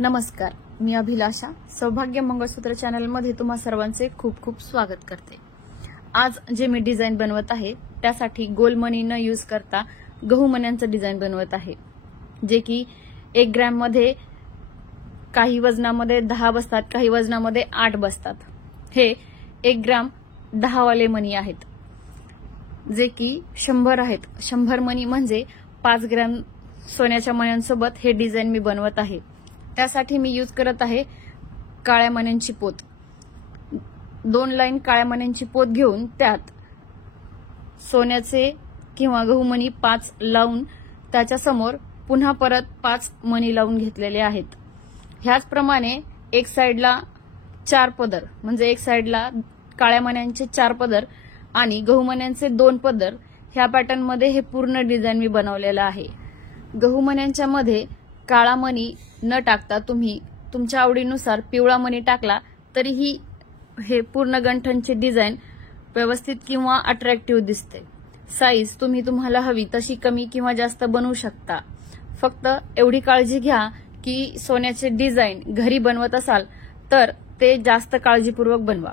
नमस्कार, मी अभिलाषा सौभाग्य मंगळसूत्र चॅनलमध्ये तुम्हा सर्वांचे खूप खूप स्वागत करते। आज जे मी डिझाइन बनवत आहे त्यासाठी गोल मनी न यूज करता गहू मण्यांचं डिझाइन बनवत आहे, जे की 1 ग्रॅम मध्ये काही वजनामध्ये 10 बसतात, काही वजनामध्ये 8 बसतात। हे 1 ग्रॅम 10 वाले मनी आहेत, जे की 100 आहेत। 100 मनी म्हणजे 5 ग्रॅम सोन्याच्या मण्यांसोबत हे डिझाइन मी बनवत आहे। त्यासाठी मी यूज करत आहे काळ्या मण्यांची पोत। 2 लाईन काळ्या मण्यांची पोत घेऊन त्यात सोन्याचे किंवा गहू मणी 5 लावून त्याच्या समोर पुन्हा परत 5 मणी लावून घेतलेले आहेत। ह्याचप्रमाणे एक साइडला 4 पदर म्हणजे एक साइडला काळ्या मण्यांचे 4 पदर आणि गहू मण्यांचे 2 पदर ह्या पॅटर्न मध्ये हे पूर्ण डिझाइन मी बनवलेलं आहे। गहू मण्यांच्या मध्ये काळा मणी न टाकता तुम्ही तुमच्या आवडीनुसार पिवळा मणी टाकला तरीही हे पूर्ण गंठनचे डिझाइन व्यवस्थित किंवा अट्रॅक्टिव्ह दिसते। साईज तुम्ही तुम्हाला हवी तशी कमी किंवा जास्त बनवू शकता। फक्त एवढी काळजी घ्या की सोन्याचे डिझाइन घरी बनवत असाल तर ते जास्त काळजीपूर्वक बनवा।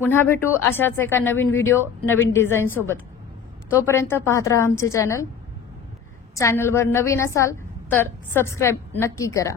पुन्हा भेटू अशाच एका नवीन व्हिडिओ नवीन डिझाइन सोबत। तोपर्यंत पाहत राहा आमचे चॅनलवर नवीन असाल तर सबस्क्राइब नक्की करा।